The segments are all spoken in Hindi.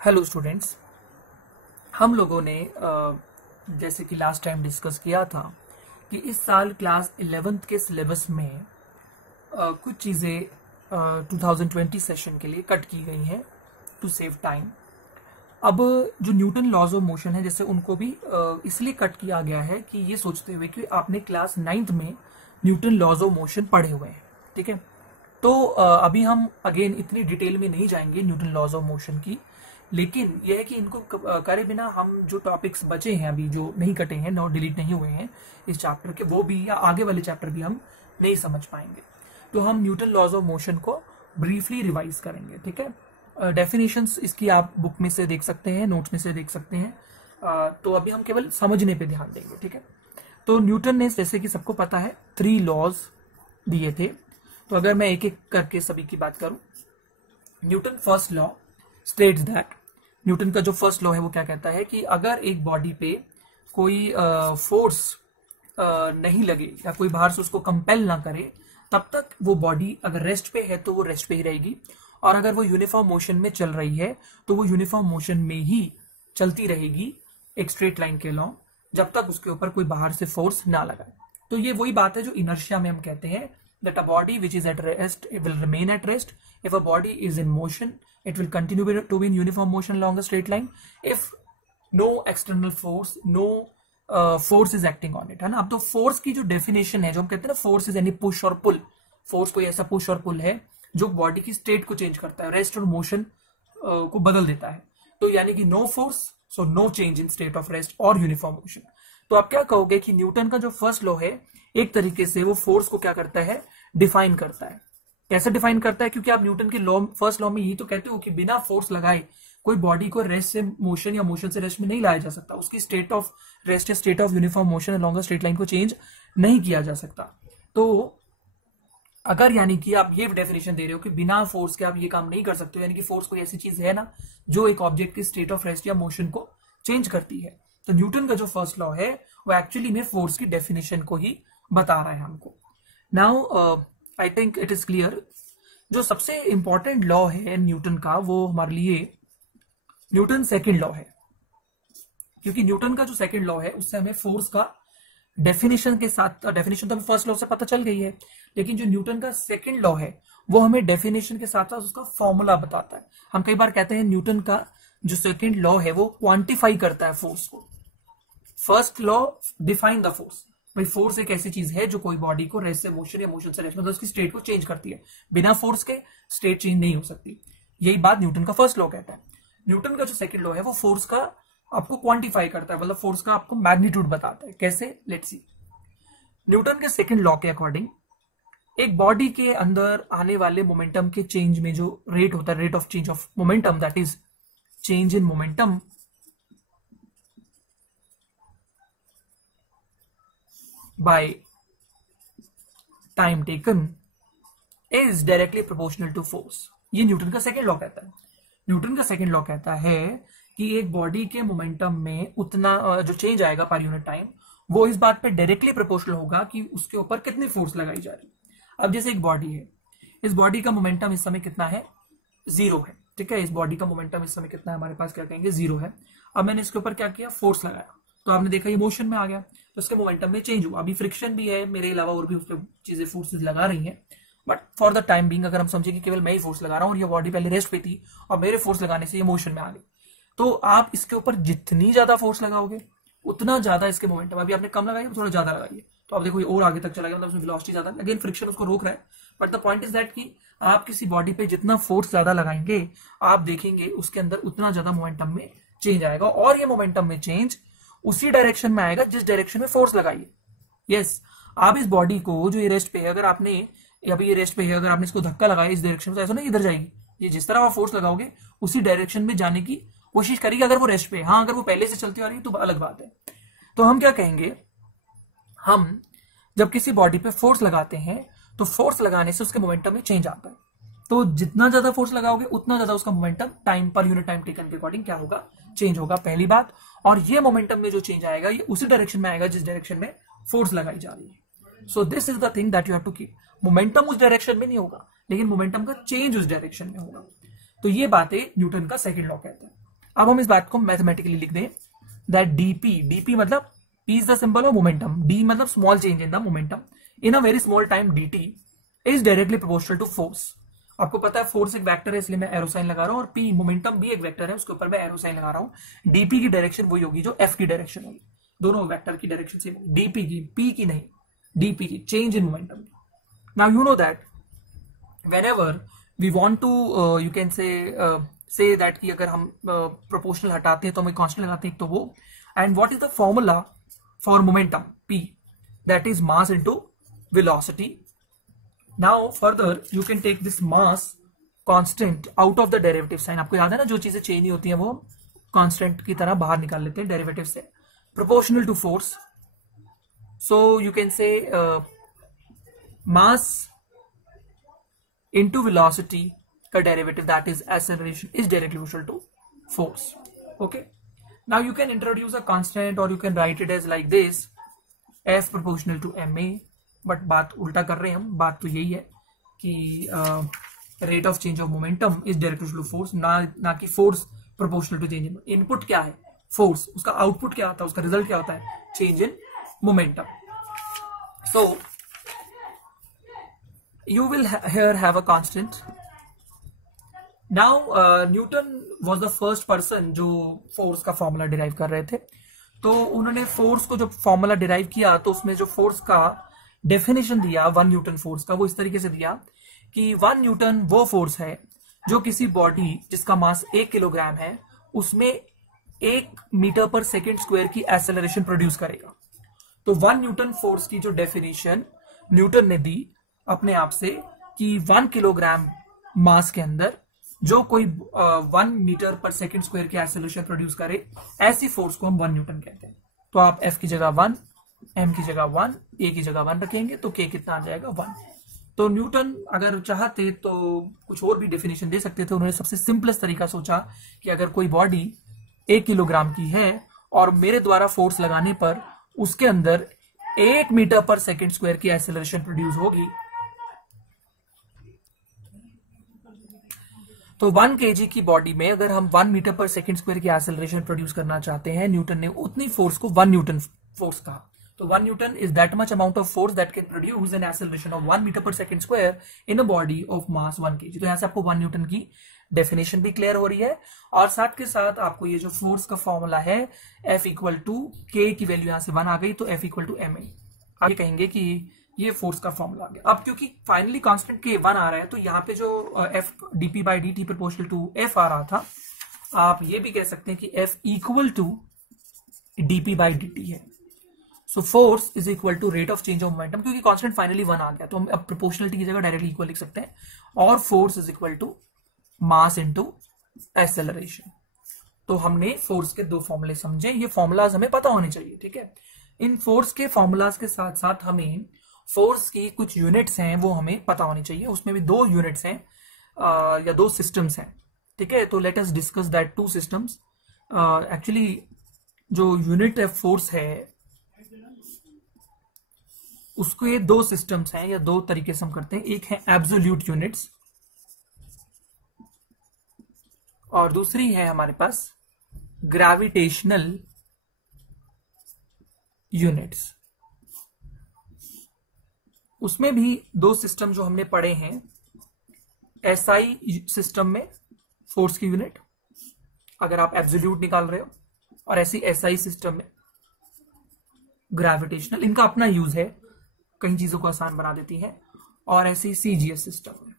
Hello students. हम लोगों ने जैसे कि लास्ट टाइम डिस्कस किया था कि इस साल क्लास 11th के सिलेबस में कुछ चीज़ें 2020 सेशन के लिए कट की गई हैं टू सेव टाइम। अब जो न्यूटन लॉज ऑफ मोशन है जैसे उनको भी इसलिए कट किया गया है कि ये सोचते हुए कि आपने क्लास 9th में न्यूटन लॉज ऑफ मोशन पढ़े हुए हैं। ठीक है, तो अभी हम अगेन इतनी डिटेल में नहीं जाएंगे न्यूटन लॉज ऑफ मोशन की, लेकिन यह है कि इनको करे बिना हम जो टॉपिक्स बचे हैं अभी जो नहीं कटे हैं, नोट डिलीट नहीं हुए हैं इस चैप्टर के, वो भी या आगे वाले चैप्टर भी हम नहीं समझ पाएंगे। तो हम न्यूटन लॉज ऑफ मोशन को ब्रीफली रिवाइज करेंगे। ठीक है, डेफिनेशंस इसकी आप बुक में से देख सकते हैं, नोट्स में से देख सकते हैं। तो अभी हम केवल समझने पे ध्यान देंगे। ठीक है, तो न्यूटन ने जैसे कि सबको पता है 3 लॉज दिए थे। तो अगर मैं एक एक करके सभी की बात करूं, Newton first law states that, Newton का जो फर्स्ट लॉ है वो क्या कहता है कि अगर एक बॉडी पे कोई फोर्स नहीं लगे या कोई बाहर से उसको कंपेल ना करे, तब तक वो बॉडी अगर रेस्ट पे है तो वो रेस्ट पे ही रहेगी, और अगर वो यूनिफॉर्म मोशन में चल रही है तो वो यूनिफॉर्म मोशन में ही चलती रहेगी एक स्ट्रेट लाइन के अलॉन्ग, जब तक उसके ऊपर कोई बाहर से फोर्स ना लगाए। तो ये वही बात है जो इनर्शिया में हम कहते हैं that a body which is at rest it will remain at rest. If a body is in motion it will continue to be in uniform motion along a straight line if no external force, no force is acting on it, है ना। अब तो फोर्स की जो डेफिनेशन है, जो हम कहते हैं ना फोर्स इज एनी पुश और पुल, फोर्स कोई ऐसा पुश और पुल है जो बॉडी की स्टेट को चेंज करता है, रेस्ट और मोशन को बदल देता है। तो यानी कि no force so no change in state of rest और यूनिफॉर्म मोशन। तो आप क्या कहोगे कि न्यूटन का जो फर्स्ट लॉ है एक तरीके से वो फोर्स को क्या करता है, डिफाइन करता है। कैसे डिफाइन करता है? क्योंकि आप न्यूटन के लॉ, फर्स्ट लॉ में यही तो कहते हो कि बिना फोर्स लगाए कोई बॉडी को रेस्ट से मोशन या मोशन से रेस्ट में नहीं लाया जा सकता, उसकी स्टेट ऑफ रेस्ट या state of uniform motion along a straight line को चेंज नहीं किया जा सकता। तो अगर यानी कि आप ये डेफिनेशन दे रहे हो कि बिना फोर्स के आप ये काम नहीं कर सकते हो, यानी कि फोर्स कोई ऐसी चीज है ना जो एक ऑब्जेक्ट की स्टेट ऑफ रेस्ट या मोशन को चेंज करती है, तो न्यूटन का जो फर्स्ट लॉ है वो एक्चुअली में फोर्स की डेफिनेशन को ही बता रहा है हमको। Now I think it is clear. जो सबसे इंपॉर्टेंट लॉ है न्यूटन का वो हमारे लिए न्यूटन सेकंड लॉ है, क्योंकि न्यूटन का जो सेकंड लॉ है उससे हमें फोर्स का डेफिनेशन के साथ, डेफिनेशन तो हमें फर्स्ट लॉ से पता चल गई है, लेकिन जो न्यूटन का सेकंड लॉ है वो हमें डेफिनेशन के साथ साथ उसका फॉर्मूला बताता है। हम कई बार कहते हैं न्यूटन का जो सेकंड लॉ है वो क्वांटिफाई करता है फोर्स को। First law define the force, भाई फोर्स एक ऐसी चीज है जो कोई बॉडी को रेस्ट से मोशन या मोशन से रेस्ट, मतलब उसकी स्टेट को चेंज करती है। बिना फोर्स के स्टेट चेंज नहीं हो सकती। यही बात न्यूटन का फर्स्ट लॉ कहता है। न्यूटन का जो सेकंड लॉ है वो फोर्स का आपको क्वांटिफाई करता है, मतलब फोर्स का आपको मैग्नीट्यूड बताता है। कैसे? Let's see. न्यूटन के सेकंड लॉ के अकॉर्डिंग एक बॉडी के अंदर आने वाले मोमेंटम के चेंज में जो रेट होता है, rate of change of momentum, that is change in momentum, by time taken is directly proportional to force। ये न्यूटन का सेकेंड लॉ कहता है। न्यूटन का सेकेंड लॉ कहता है कि एक बॉडी के मोमेंटम में उतना जो चेंज आएगा पर यूनिट टाइम, वो इस बात पे डायरेक्टली प्रोपोर्शनल होगा कि उसके ऊपर कितनी फोर्स लगाई जा रही है। अब जैसे एक बॉडी है, इस बॉडी का मोमेंटम इस समय कितना है? 0 है। ठीक है, इस बॉडी का मोमेंटम इस समय कितना है हमारे पास, क्या कहेंगे? 0 है। अब मैंने इसके ऊपर क्या किया? फोर्स लगाया, तो आपने देखा ये मोशन में आ गया, तो उसके मोमेंटम में चेंज हुआ। अभी फ्रिक्शन भी है, मेरे अलावा और भी उस पर चीजें फोर्सेज लगा रही हैं, but for the time being अगर हम समझे कि केवल मैं ही फोर्स लगा रहा हूं और ये बॉडी पहले रेस्ट पे थी और मेरे फोर्स लगाने से ये मोशन में आ गई, तो आप इसके ऊपर जितनी ज्यादा फोर्स लगाओगे उतना ज्यादा इसके मोमेंटम, अभी आपने कम लगाई थोड़ा ज्यादा लगाइए तो आप देखो ये और आगे तक चला गया, मतलब उसमें वेलोसिटी ज्यादा, अगेन फ्रिक्शन उसको रोक रहा है। But the point is that कि आप किसी बॉडी पे जितना फोर्स ज्यादा लगाएंगे आप देखेंगे उसके अंदर उतना ज्यादा मोमेंटम में चेंज आएगा, और ये मोमेंटम में चेंज उसी डायरेक्शन में आएगा जिस डायरेक्शन में फोर्स लगाइए। यस, आप इस बॉडी को जो ये रेस्ट पे है, अगर आपने अभी ये रेस्ट पे है, अगर आपने इसको धक्का लगाया इस डायरेक्शन से, ऐसा नहीं इधर जाएगी, ये जिस तरह आप फोर्स लगाओगे उसी डायरेक्शन में जाने की कोशिश करेगी अगर वो रेस्ट पे है। हाँ, अगर वो पहले से चलती आ रही है तो अलग बात है। तो हम क्या कहेंगे, हम जब किसी बॉडी पे फोर्स लगाते हैं तो फोर्स लगाने से उसके मोमेंटम में चेंज आता है, तो जितना ज्यादा फोर्स लगाओगे उतना ज्यादा उसका momentum time per unit time taken के अकॉर्डिंग क्या होगा? चेंज होगा, पहली बात। और ये मोमेंटम में जो चेंज आएगा ये उसी डायरेक्शन में आएगा जिस डायरेक्शन में फोर्स लगाई जा रही है। So this is the thing that you have to keep. Momentum उस डायरेक्शन में नहीं होगा, लेकिन मोमेंटम का चेंज उस डायरेक्शन में होगा। तो ये बातें न्यूटन का सेकंड लॉ कहता है। अब हम इस बात को मैथमेटिकली लिख दें दैट डीपी मतलब P is the symbol of momentum, D मतलब small change in the momentum in a very small time dt is directly proportional to force. आपको पता है फोर्स एक वेक्टर है इसलिए मैं एरो साइन लगा रहा हूं, और P मोमेंटम भी एक वेक्टर है उसके ऊपर मैं एरो साइन लगा रहा हूं। डीपी की डायरेक्शन वही होगी जो F की डायरेक्शन होगी, दोनों वेक्टर की डायरेक्शन सेम होगी, डीपी की, P की नहीं, डीपी की, change in momentum. Now you know that whenever we want to you can say that कि अगर हम प्रोपोर्शनल हटाते हैं तो हम कांस्टेंट लगाते हैं, तो वो, and what is the formula for momentum P, that is mass into velocity. Now further you can take this mass constant out of the derivative sign. आपको याद है ना, जो चीजें चेंज नहीं होती हैं वो कांस्टेंट की तरह बाहर निकाल लेते हैं डेरिवेटिव से, proportional to force. So you can say mass into velocity का derivative, that is acceleration, is directly proportional to force. Okay, now you can introduce a constant or you can write it as like this, F proportional to ma, but बात उल्टा कर रहे हैं हम, बात तो यही है कि rate of change of momentum is directly proportional to force, ना कि force proportional to change in input क्या है force, उसका output क्या होता है, उसका result क्या होता है change in momentum. So you will here have a constant. Now Newton was the first person जो फोर्स का फॉर्मूला डिराइव कर रहे थे, तो उन्होंने फोर्स को जो फॉर्मूला डिराइव किया तो उसमें जो फोर्स का डेफिनेशन दिया 1 न्यूटन फोर्स का, वो इस तरीके से दिया कि 1 न्यूटन वो फोर्स है जो किसी बॉडी जिसका मास 1 किलोग्राम है उसमें 1 मीटर पर सेकेंड स्क्वायर की एक्सेलरेशन प्रोड्यूस करेगा। तो 1 न्यूटन फोर्स की जो डेफिनेशन न्यूटन ने दी अपने आप से कि 1 किलोग्राम मास के अंदर जो कोई 1 मीटर पर सेकेंड स्क्वायर की एक्सेलरेशन प्रोड्यूस करे, ऐसी फोर्स को हम 1 न्यूटन कहते हैं। तो आप F की जगह 1, M की जगह 1, A की जगह 1 रखेंगे तो K कितना आ जाएगा 1। तो न्यूटन अगर चाहते तो कुछ और भी डेफिनेशन दे सकते थे, उन्होंने सबसे सिंपलेस्ट तरीका सोचा कि अगर कोई बॉडी 1 किलोग्राम की है और मेरे द्वारा फोर्स लगाने पर उसके अंदर 1 मीटर पर सेकेंड स्क्वायर की एक्सेलरेशन प्रोड्यूस होगी, तो 1 kg की बॉडी में अगर हम 1 मीटर पर सेकेंड स्क्वायर की एक्सेलरेशन प्रोड्यूस करना चाहते हैं, न्यूटन ने उतनी फोर्स को 1 न्यूटन फोर्स कहा। तो 1 newton is that much amount of force that can produce an acceleration of 1 metre पर second square in a body of mass 1 kg। तो यहां से आपको 1 न्यूटन की डेफिनेशन भी क्लियर हो रही है, और साथ के साथ आपको ये जो फोर्स का फॉर्मूला है F इक्वल टू K की वैल्यू यहां से 1 आ गई, तो F इक्वल टू ma। आगे कहेंगे कि ये फोर्स का फॉर्मूला आ गया। अब क्योंकि फाइनली कांस्टेंट K 1 आ रहा है, तो यहाँ पे जो F dp by dt proportional to F आ रहा था, आप ये भी कह सकते हैं कि F equal to dp by dt है। So force is equal to rate of change of momentum, क्योंकि कांस्टेंट फाइनली 1 आ गया तो हम अब प्रोपोर्शनलिटी की जगह डायरेक्टली इक्वल लिख सकते हैं, और force is equal to mass into acceleration. तो हमने फोर्स के 2 फॉर्मूले समझे, ये फॉर्मूलाज हमें पता होने चाहिए, ठीक है। इन फोर्स के फॉर्मूलाज के साथ साथ हमें फोर्स की कुछ यूनिट्स हैं वो हमें पता होनी चाहिए, उसमें भी 2 यूनिट्स हैं या 2 सिस्टम्स हैं, ठीक है। तो let us discuss that 2 systems. Actually जो यूनिट ऑफ फोर्स है उसके 2 सिस्टम्स हैं या 2 तरीके से हम करते हैं। एक है एब्सोल्यूट यूनिट्स और दूसरी है हमारे पास ग्रेविटेशनल यूनिट्स। उसमें भी 2 सिस्टम जो हमने पढ़े हैं, SI सिस्टम में फोर्स की यूनिट अगर आप एब्सोल्यूट निकाल रहे हो, और ऐसी SI सिस्टम में ग्रेविटेशनल, इनका अपना यूज है, कई चीजों को आसान बना देती है, और ऐसी CGS सिस्टम में।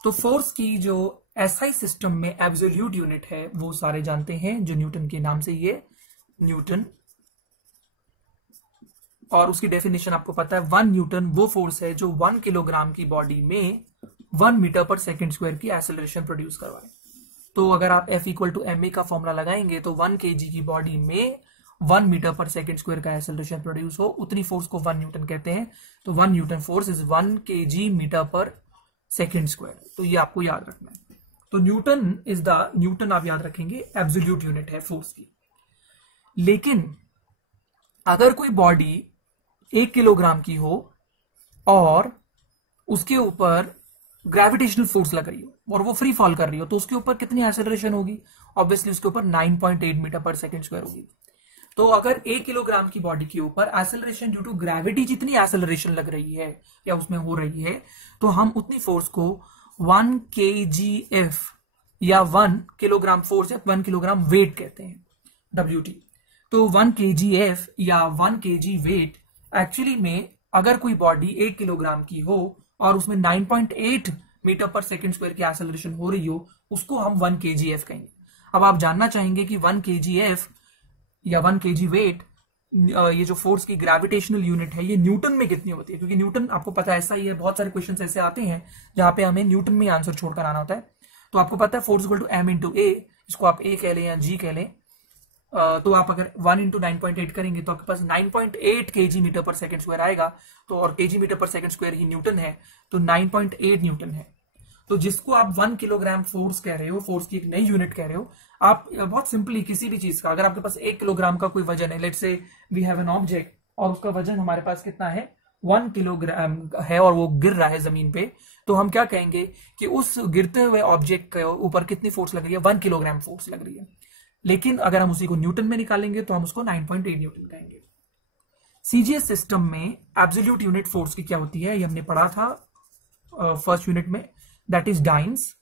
तो फोर्स की जो SI सिस्टम में एब्सोल्यूट यूनिट है वो सारे जानते हैं, जो न्यूटन के नाम से ये न्यूटन, और उसकी डेफिनेशन आपको पता है 1 न्यूटन वो फोर्स है जो 1 किलोग्राम की बॉडी में 1 मीटर पर सेकेंड स्क्वायर की एक्सेलरेशन प्रोड्यूस करवाए। तो अगर आप F इक्वल टू ma का फॉर्मूला लगाएंगे तो 1 kg की बॉडी में 1 मीटर पर सेकेंड स्क्वायर का एक्सेलरेशन प्रोड्यूस हो, उतनी फोर्स को 1 न्यूटन कहते हैं। तो 1 newton force is 1 kg metre पर सेकेंड स्क्वायर। तो ये आपको याद रखना है। तो न्यूटन आप याद रखेंगे एब्सोल्यूट यूनिट है फोर्स की। लेकिन अगर कोई बॉडी 1 किलोग्राम की हो और उसके ऊपर ग्रेविटेशनल फोर्स लग रही हो और वो फ्री फॉल कर रही हो, तो उसके ऊपर कितनी एक्सेलरेशन होगी? ऑब्वियसली उसके ऊपर 9.8 मीटर पर सेकेंड स्क्वायर होगी। तो अगर 1 किलोग्राम की बॉडी के ऊपर एक्सेलरेशन ड्यू टू ग्रेविटी जितनी एक्सेलरेशन लग रही है या उसमें हो रही है, तो हम उतनी फोर्स को 1 kgf या 1 किलोग्राम फोर्स या 1 किलोग्राम वेट कहते हैं, WT। तो 1 kgf या 1 kg वेट एक्चुअली में अगर कोई बॉडी 1 किलोग्राम की हो और उसमें 9.8 मीटर पर सेकेंड स्क्वायर की एक्सेलरेशन हो रही हो, उसको हम 1 kgf कहेंगे। अब आप जानना चाहेंगे कि 1 kgf या 1 kg वेट, ये जो फोर्स की ग्रेविटेशनल यूनिट है ये न्यूटन में कितनी होती है? क्योंकि न्यूटन आपको पता है, ऐसा ही है, बहुत सारे क्वेश्चन ऐसे आते हैं जहां पे हमें न्यूटन में आंसर छोड़कर आना होता है। तो आपको पता है force equal to m into a, इसको आप ए कह लें या जी कह लें। तो आप अगर 1 इंटू 9.8 करेंगे तो आपके पास 9.8 kg मीटर पर सेकेंड स्क्वायर आएगा। तो और kg मीटर पर सेकेंड स्क्वायर ही न्यूटन है, तो 9.8 न्यूटन है। तो जिसको आप 1 किलोग्राम फोर्स कह रहे हो, फोर्स की एक नई यूनिट कह रहे हो आप, बहुत सिंपली किसी भी चीज का, अगर आपके पास 1 किलोग्राम का कोई वजन है, let's say we have an object और उसका वजन हमारे पास कितना है 1 किलोग्राम है और वो गिर रहा है जमीन पे, तो हम क्या कहेंगे कि उस गिरते हुए ऑब्जेक्ट के ऊपर कितनी फोर्स लग रही है? 1 किलोग्राम फोर्स लग रही है। लेकिन अगर हम उसी को न्यूटन में निकालेंगे तो हम उसको 9.8 न्यूटन कहेंगे। सीजीएस सिस्टम में एब्सोल्यूट यूनिट फोर्स की क्या होती है, ये हमने पढ़ा था फर्स्ट यूनिट में, दैट इज डाइन्स।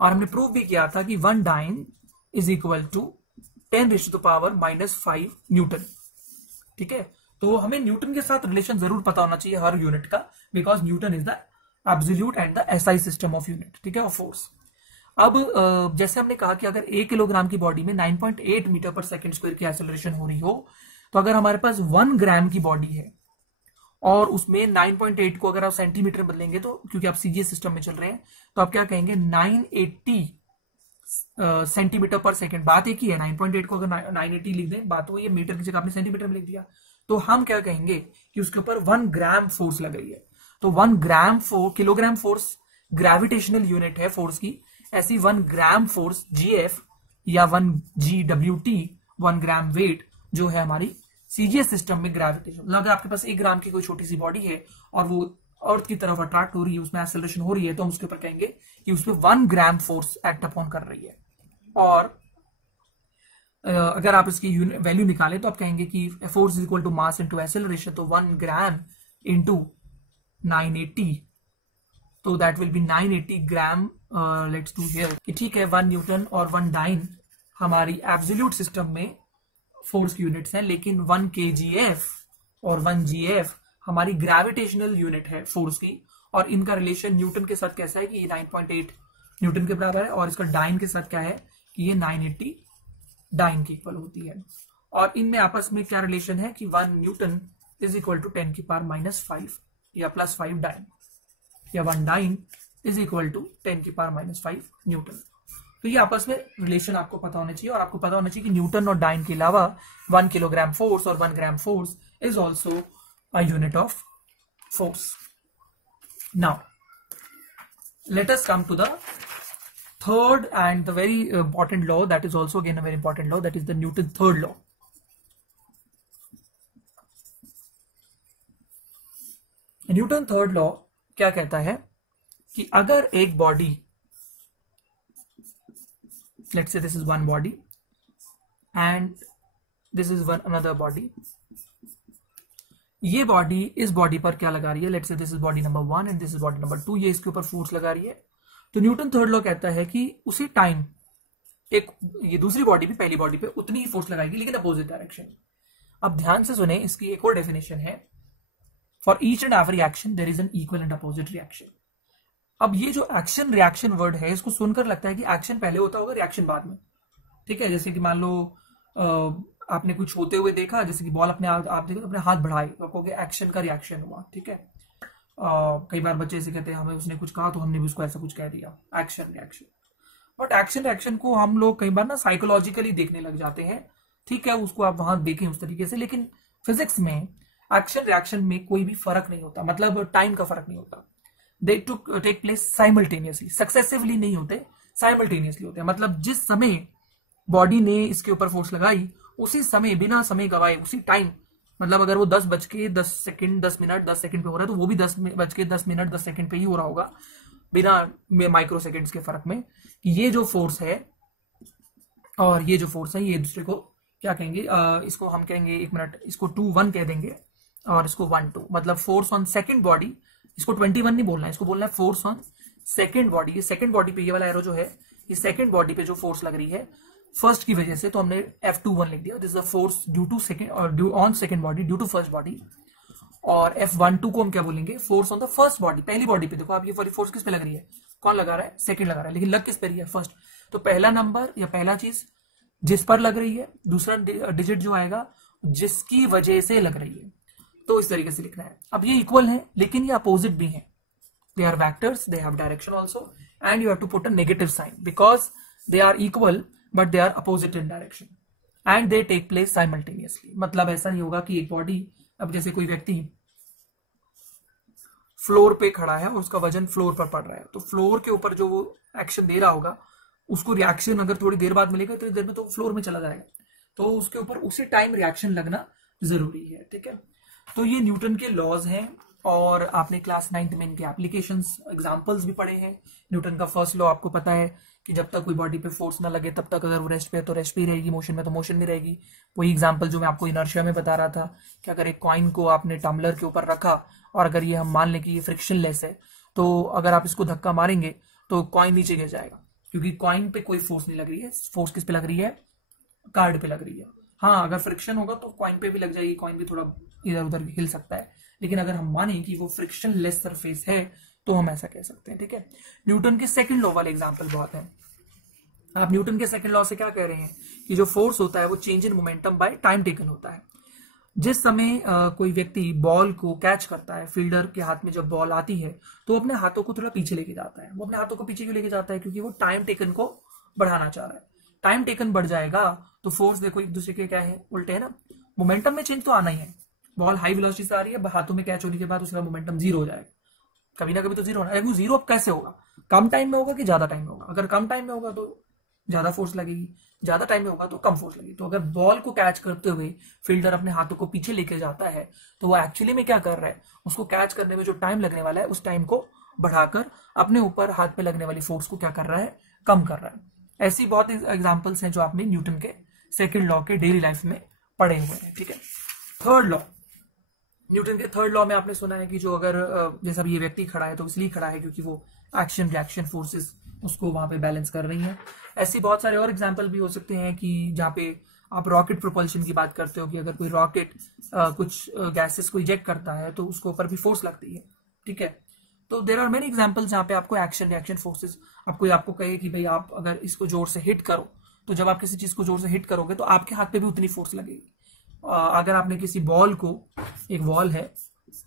और हमने प्रूव भी किया था कि 1 dyne is equal to 10⁻⁻5 newton. ठीक है, तो हमें न्यूटन के साथ रिलेशन जरूर पता होना चाहिए हर यूनिट का, because Newton is the absolute and the SI system of unit. ठीक है, ऑफ फोर्स। अब जैसे हमने कहा कि अगर 1 किलोग्राम की बॉडी में 9.8 मीटर पर सेकेंड स्क्वायर की एक्सेलरेशन हो रही हो, तो अगर हमारे पास 1 ग्राम की बॉडी है और उसमें 9.8 को अगर आप सेंटीमीटर बदलेंगे, तो क्योंकि आप सीजीएस सिस्टम में चल रहे हैं, तो आप क्या कहेंगे 980 सेंटीमीटर पर सेकेंड। बात एक ही है, 9.8 को अगर 980 लिख दें, बात वही है, मीटर की जगह आपने सेंटीमीटर में लिख दिया, तो हम क्या कहेंगे कि उसके ऊपर 1 ग्राम फोर्स लग रही है। तो 1 gram kilogram force gravitational unit है फोर्स की, ऐसी 1 ग्राम फोर्स जीएफ या 1 GWT 1 ग्राम वेट जो है हमारी सीजीएस सिस्टम में ग्रेविटेशन। मतलब अगर आपके पास 1 ग्राम की कोई छोटी सी बॉडी है और वो अर्थ की तरफ अट्रैक्ट हो रही है, उसमें एक्सेलरेशन हो रही है, तो हम उसके ऊपर कहेंगे कि उसमें 1 ग्राम फोर्स एक्ट अपॉन कर रही है। और अगर आप इसकी वैल्यू निकालें तो आप कहेंगे कि force is equal to mass into acceleration, तो 1 ग्राम इनटू 980, तो that will be 980 gram. Let's do here कि ठीक है 1 न्यूटन और 1 डाइन हमारी एब्सोल्यूट सिस्टम में फोर्स की यूनिट्स हैं, लेकिन 1 kgf और 1 gf हमारी ग्रेविटेशनल यूनिट है फोर्स की, और इनका रिलेशन न्यूटन के साथ कैसा है कि ये 9.8 न्यूटन के बराबर है, और इसका डाइन के साथ क्या है कि ये 980 डाइन की इक्वल होती है। और इनमें आपस में क्या रिलेशन है कि 1 न्यूटन इज इक्वल टू 10⁻⁻5 या +5 डाइन, या 1 dyne is equal to 10⁻⁻5 newton. तो ये आपस में रिलेशन आपको पता होना चाहिए, और आपको पता होना चाहिए कि न्यूटन और डाइन के अलावा 1 किलोग्राम फोर्स और 1 gram force is also a unit of force. Now let us come to the third and the very important law, that is also again a very important law, that is the Newton's third law. Newton third law क्या कहता है कि अगर एक body, let's say this is one body and this is one another body, ये बॉडी इस बॉडी पर क्या लगा रही है, let's say this is body number 1 and this is body number 2, ये इसके ऊपर फोर्स लगा रही है। तो न्यूटन थर्ड लॉ कहता है कि उसी टाइम एक ये दूसरी बॉडी भी पहली बॉडी पे उतनी ही फोर्स लगाएगी, लेकिन अपोजिट डायरेक्शन। अब ध्यान से सुने, इसकी एक और डेफिनेशन है, for each and every action there is an equal and opposite reaction. अब ये जो एक्शन रिएक्शन वर्ड है, इसको सुनकर लगता है कि एक्शन पहले होता होगा, रिएक्शन बाद में। ठीक है, जैसे कि मान लो आपने कुछ होते हुए देखा, जैसे कि बॉल अपने आप देखो तो अपने हाथ बढ़ाए, तो कहोगे एक्शन का रिएक्शन हुआ। ठीक है, कई बार बच्चे ऐसे कहते हैं हमें उसने कुछ कहा तो हमने भी उसको ऐसा कुछ कह दिया, action reaction. But action reaction को हम लोग कई बार ना साइकोलॉजिकली देखने लग जाते हैं। ठीक है, उसको आप वहां देखें उस तरीके से, लेकिन फिजिक्स में एक्शन रिएक्शन में कोई भी फर्क नहीं होता, मतलब टाइम का फर्क नहीं होता। They take place simultaneously, successively नहीं होते, साइमल्टेनियसली होते हैं। मतलब जिस समय बॉडी ने इसके ऊपर फोर्स लगाई, उसी समय बिना समय गवाए उसी टाइम मतलब अगर वो 10 10 मिनट 10 सेकंड पे हो रहा है तो वो भी 10 मिनट 10 सेकंड पे ही हो रहा होगा, बिना माइक्रो सेकंड्स के फर्क में। कि ये जो फोर्स है और ये जो फोर्स है ये दूसरे को क्या कहेंगे, इसको हम कहेंगे, एक मिनट, इसको 2-1 कह देंगे और इसको 1-2, मतलब फोर्स ऑन सेकंड बॉडी। इसको 21 नहीं बोलना है, इसको बोलना है फोर्स ऑन सेकंड बॉडी। ये सेकंड बॉडी पे ये वाला एरो जो है, ये सेकंड बॉडी पे जो फोर्स लग रही है फर्स्ट की वजह से, तो हमने F21 लिख दिया। This is the force due to second और due on second body due to first body. और F12 को हम क्या बोलेंगे, force on the first body, पहली बॉडी पे। देखो आप, ये वाली फोर्स किस पे लग रही है, कौन लगा रहा है, सेकंड लगा रहा है, लेकिन लग किस पे रही है, फर्स्ट। तो पहला नंबर या पहला चीज जिस पर लग रही है, दूसरा डिजिट जो आएगा जिसकी वजह से लग रही है। तो इस तरीके से लिखना है। अब ये इक्वल है लेकिन ये अपोजिट भी है, they are vectors, they have direction also, and you have to put a negative sign because they are equal but they are opposite in direction and they take place simultaneously। मतलब ऐसा नहीं होगा कि एक बॉडी, अब जैसे कोई व्यक्ति फ्लोर पे खड़ा है और उसका वजन फ्लोर पर पड़ रहा है, तो फ्लोर के ऊपर जो वो एक्शन दे रहा होगा उसको रिएक्शन अगर थोड़ी देर बाद मिलेगा, तो देर में तो फ्लोर में चला जाएगा, तो उसके ऊपर उसी टाइम रिएक्शन लगना जरूरी है। ठीक है, तो ये न्यूटन के लॉज हैं और आपने क्लास 9th में इनके एप्लीकेशंस एग्जांपल्स भी पढ़े हैं। न्यूटन का फर्स्ट लॉ आपको पता है कि जब तक कोई बॉडी पे फोर्स ना लगे तब तक अगर वो रेस्ट पे है तो रेस्ट पे ही रहेगी, मोशन में तो मोशन में रहेगी। वही एग्जांपल जो मैं आपको इनर्शिया में बता रहा था कि अगर एक कॉइन को आपने टम्बलर के ऊपर रखा और अगर ये हम मान लें कि ये फ्रिक्शनलेस है, तो अगर आप इसको धक्का मारेंगे तो कॉइन नीचे गिर जाएगा, क्योंकि कॉइन पे कोई फोर्स नहीं लग रही है। फोर्स किस पे लग रही है, कार्ड पे लग रही है। हाँ, अगर फ्रिक्शन होगा तो कॉइन पे भी लग जाएगी, कॉइन भी थोड़ा इधर उधर हिल सकता है, लेकिन अगर हम माने कि वो फ्रिक्शन लेस सरफेस है तो हम ऐसा कह सकते हैं। ठीक है, न्यूटन के सेकंड लॉ वाले एग्जांपल बहुत है। आप न्यूटन के सेकंड लॉ से क्या कह रहे हैं कि जो फोर्स होता है वो change in momentum by time taken होता है। जिस समय कोई व्यक्ति बॉल को कैच करता है, फील्डर के हाथ में जब बॉल आती है तो वो अपने हाथों को थोड़ा पीछे लेके जाता है। वो अपने हाथों को पीछे क्यों लेके जाता है, क्योंकि वो टाइम टेकन को बढ़ाना चाह रहा है। टाइम टेकन बढ़ जाएगा तो फोर्स देखो एक दूसरे के क्या है, उल्टे है ना। मोमेंटम में चेंज तो आना ही है, बॉल हाई वेलोसिटी से आ रही है, हाथों में कैच होने के बाद उसका मोमेंटम जीरो हो जाएगा, कभी ना कभी तो जीरो होना है। जीरो अब कैसे होगा, कम टाइम में होगा कि ज्यादा टाइम में होगा। अगर कम टाइम में होगा तो ज्यादा फोर्स लगेगी, ज्यादा टाइम में होगा तो कम फोर्स लगेगी। तो अगर बॉल को कैच करते हुए फील्डर अपने हाथों को पीछे लेके जाता है तो वो एक्चुअली में क्या कर रहा है, उसको कैच करने में जो टाइम लगने वाला है उस टाइम को बढ़ाकर अपने ऊपर हाथ पे लगने वाली फोर्स को क्या कर रहा है, कम कर रहा है। ऐसी बहुत एग्जाम्पल्स हैं जो आपने न्यूटन के सेकेंड लॉ के डेली लाइफ में पढ़े हुए हैं। ठीक है, थर्ड लॉ, न्यूटन के थर्ड लॉ में आपने सुना है कि जो अगर जैसा ये व्यक्ति खड़ा है तो इसलिए खड़ा है क्योंकि वो एक्शन रिएक्शन फोर्सेस उसको वहां पे बैलेंस कर रही हैं। ऐसी बहुत सारे और एग्जांपल भी हो सकते हैं कि जहाँ पे आप रॉकेट प्रोपल्शन की बात करते हो कि अगर कोई रॉकेट कुछ गैसेस को इजेक्ट करता है तो उसके ऊपर भी फोर्स लगती है। ठीक है, तो देयर आर मेनी एग्जांपल्स जहाँ पे आपको एक्शन रिएक्शन फोर्सेस, आपको कहे कि भाई आप अगर इसको जोर से हिट करो, तो जब आप किसी चीज को जोर से हिट करोगे तो आपके हाथ पे भी उतनी फोर्स लगेगी। अगर आपने किसी बॉल को, एक वॉल है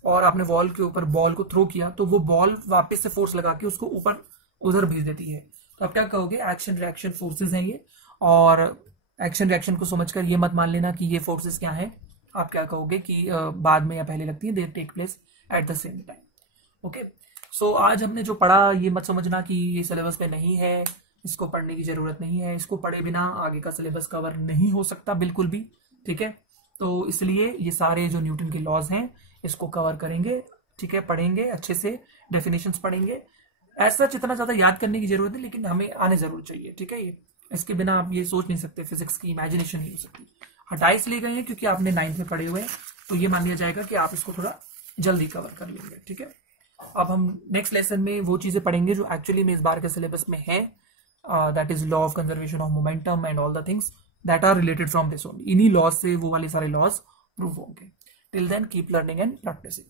और आपने वॉल के ऊपर बॉल को थ्रो किया तो वो बॉल वापस से फोर्स लगा के उसको ऊपर उधर भेज देती है। तो आप क्या कहोगे, एक्शन रिएक्शन फोर्सेस हैं ये। और एक्शन रिएक्शन को समझकर ये मत मान लेना कि ये फोर्सेस क्या हैं, आप क्या कहोगे कि बाद में या पहले लगती है, they take place at the same time. Okay, so आज हमने जो पढ़ा ये मत समझना कि ये सिलेबस में नहीं है, इसको पढ़ने की जरूरत नहीं है, इसको पढ़े बिना आगे का सिलेबस कवर नहीं हो सकता बिल्कुल भी। ठीक है, तो इसलिए ये सारे जो न्यूटन के लॉज हैं इसको कवर करेंगे। ठीक है, पढ़ेंगे अच्छे से, डेफिनेशंस पढ़ेंगे। ऐसा जितना ज्यादा याद करने की जरूरत है, लेकिन हमें आने जरूर चाहिए। ठीक है, ये इसके बिना आप ये सोच नहीं सकते, फिजिक्स की इमेजिनेशन नहीं हो सकती। हटाए इसलिए गए हैं क्योंकि आपने 9th में पढ़े हुए हैं, तो ये मान लिया जाएगा कि आप इसको थोड़ा जल्दी कवर कर लेंगे। ठीक है, अब हम नेक्स्ट लेसन में वो चीजें पढ़ेंगे जो एक्चुअली में इस बार के सिलेबस में है, that is law of conservation of momentum and all the things that are related from this only. इन्हीं लॉज से वो वाले सारे लॉज प्रूव होंगे। Till then keep learning and practising.